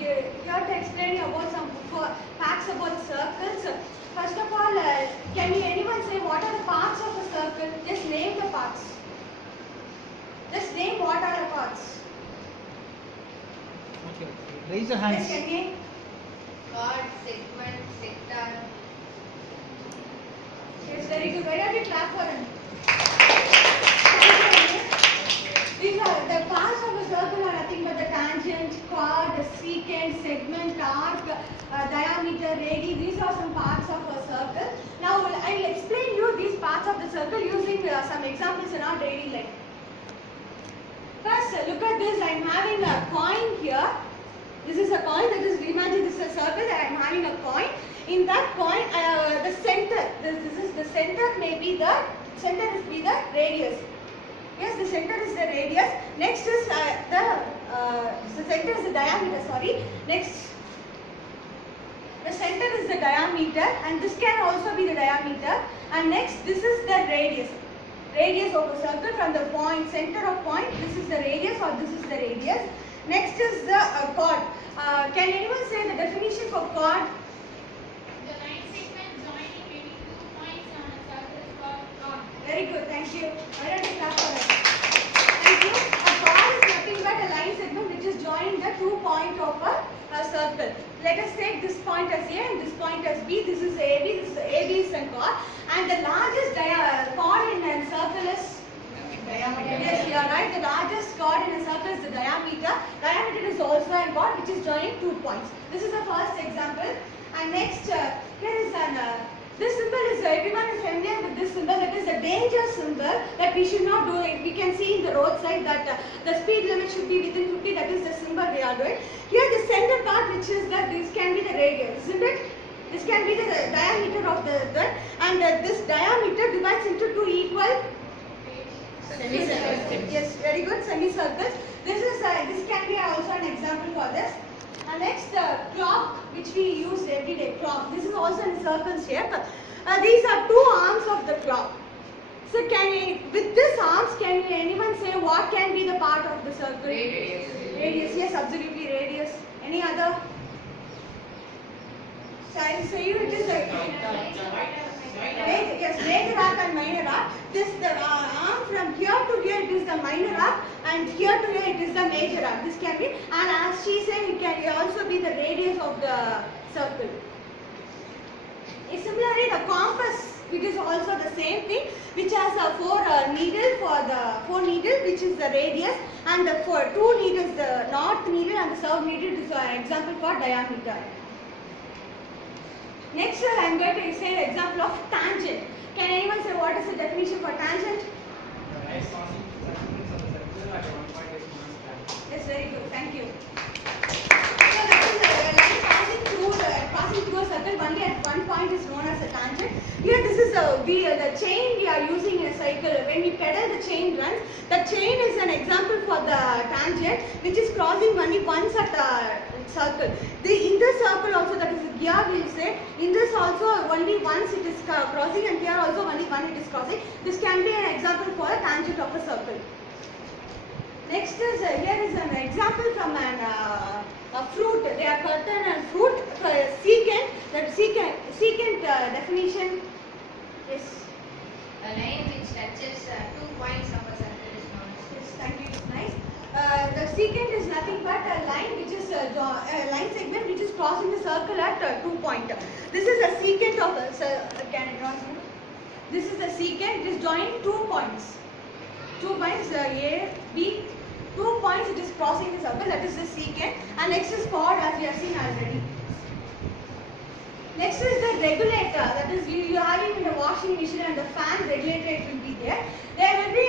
here to explain you about some facts about circles. First of all, can anyone say what are the parts of a circle? Just name the parts. Just name what are the parts. Okay. Raise your hands. Yes, again. Chord, segment, sector. Yes, very good. Why don't you clap for them? These are the parts of a circle are nothing but the tangent, chord, the secant, segment, arc, diameter, radii. These are some parts of a circle. Now I will explain you these parts of the circle using some examples in our daily life. First, look at this. I am having a coin here. This is a coin. That is, imagine this is a circle. That I am having a coin. In that coin, the center. This is the center. Maybe the center is be the radius. Yes, the center is the radius. Next is the center is the diameter. Sorry. Next, the center is the diameter, and this can also be the diameter. And next, this is the radius. Radius of a circle from the point, center of point. This is the radius, or this is the radius. Next is the chord. Can anyone say the definition for chord? The line segment joining maybe 2 points on a circle is called chord. Very good, thank you. Why don't you clap for it? Thank you. A chord is nothing but a line segment which is joining the 2 points of a circle. Let us take this point as A and this point as B. This is AB. This is AB is a chord. And the largest chord in a circle is diameter. Yes, you are right. The largest chord in a circle is the diameter. Diameter is also a chord which is joining 2 points. This is the first example. And next, here is an. This symbol is, everyone is familiar with this symbol. That is a danger symbol that we should not do it. We can see in the roadside that the speed limit should be within 50. That is the symbol we are doing. Here the center part, which is that this can be the radius, isn't it? This can be the diameter of the and this diameter divides into 2 equal semicircles. Yes, very good, semicircles. This can be also an example for this. And next, clock, which we use every day, clock. This is also in circle shape. These are 2 arms of the clock. So with these arms, can anyone say what can be the part of the circle? Radius. Radius, yes, absolutely, radius. Any other? So I will say you it is major arc and minor arc. This the arm from here to here it is the minor arc, and here to here it is the major arc. This can be, and as she said, it can also be the radius of the circle. Similarly, the compass, which is also the same thing, which has a 4 needle for the 4 needle, which is the radius, and the 2 needles, the north needle and the south needle is an example for diameter. Next, I am going to say an example of tangent. Can anyone say what is the definition for tangent? Yes, very good. Thank you. So that is a line passing through a circle. Only at one point is known as a tangent. Here, this is the chain we are using in a cycle. When we pedal, the chain runs. The chain is an example for the tangent, which is crossing only once at a circle. In this circle also, that is the gear, we will say. In this also only once it is crossing, and here also only one it is crossing. This can be an example for a tangent of a circle. Next is here is an example from a fruit. They are curtain and fruit. Secant. That secant definition is A line which touches 2 points of a circle is known as. yes. Thank you. Nice. The secant is nothing but a line which is a line segment which is crossing the circle at 2 points. This is a secant of a can I draw some? This is a secant. It is joining 2 points. 2 points A, B. 2 points it is crossing the circle. That is the secant. And next is chord, as we have seen already. Next is the regulator. That is you have it in the washing machine, and the fan regulator it will be there. There will be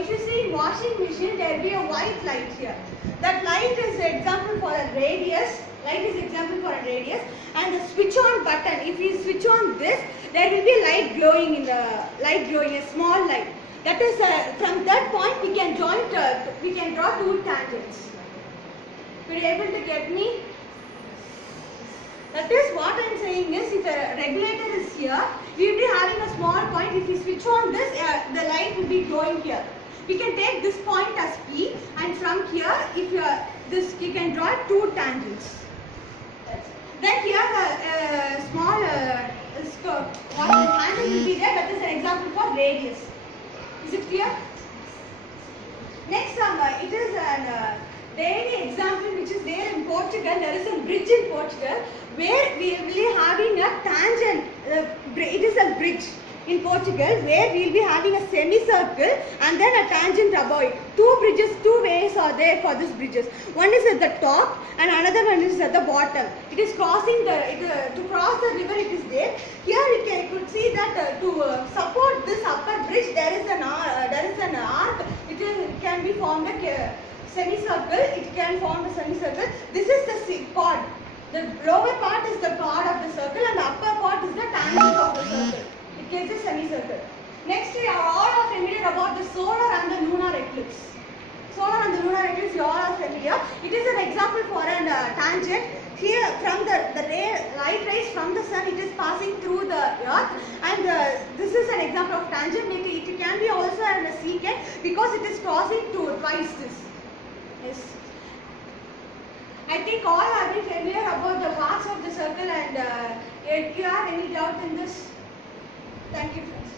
if you see in washing machine, there will be a white light here. That light is an example for a radius. Light is example for a radius. And the switch on button. If you switch on this, there will be light glowing a small light. That is from that point we can draw 2 tangents. Are you able to get me? That is what I am saying is, if a regulator is here, we will be having a small point. If we switch on this, the light will be glowing here. We can take this point as P, and from here, if this you can draw two tangents. Then here the small tangent will be there. That is an example for radius. Is it clear? Next, it is an daily example which is there in Portugal. There is a bridge in Portugal where we will be having a tangent. It is a bridge in Portugal where we will be having a semicircle and then a tangent above it. Two bridges, two ways are there for these bridges. One is at the top and another one is at the bottom. It is crossing to cross the river. It is there. Here you could see that to support this upper bridge there is an arc. It can be formed a semicircle. It can form a semicircle. This is the chord. The lower part is the chord of the circle and the upper part is the tangent of the circle. It gets a semicircle. Next, we are all familiar about the solar and the lunar eclipse. Solar and the lunar eclipse, you all are familiar. It is an example for a tangent. Here, from the light rays from the sun, it is passing through the earth, and this is an example of tangent. It can be also a secant because it is crossing twice this. Yes. I think all are very familiar about the parts of the circle, and if you have any doubt in this, thank you, friends.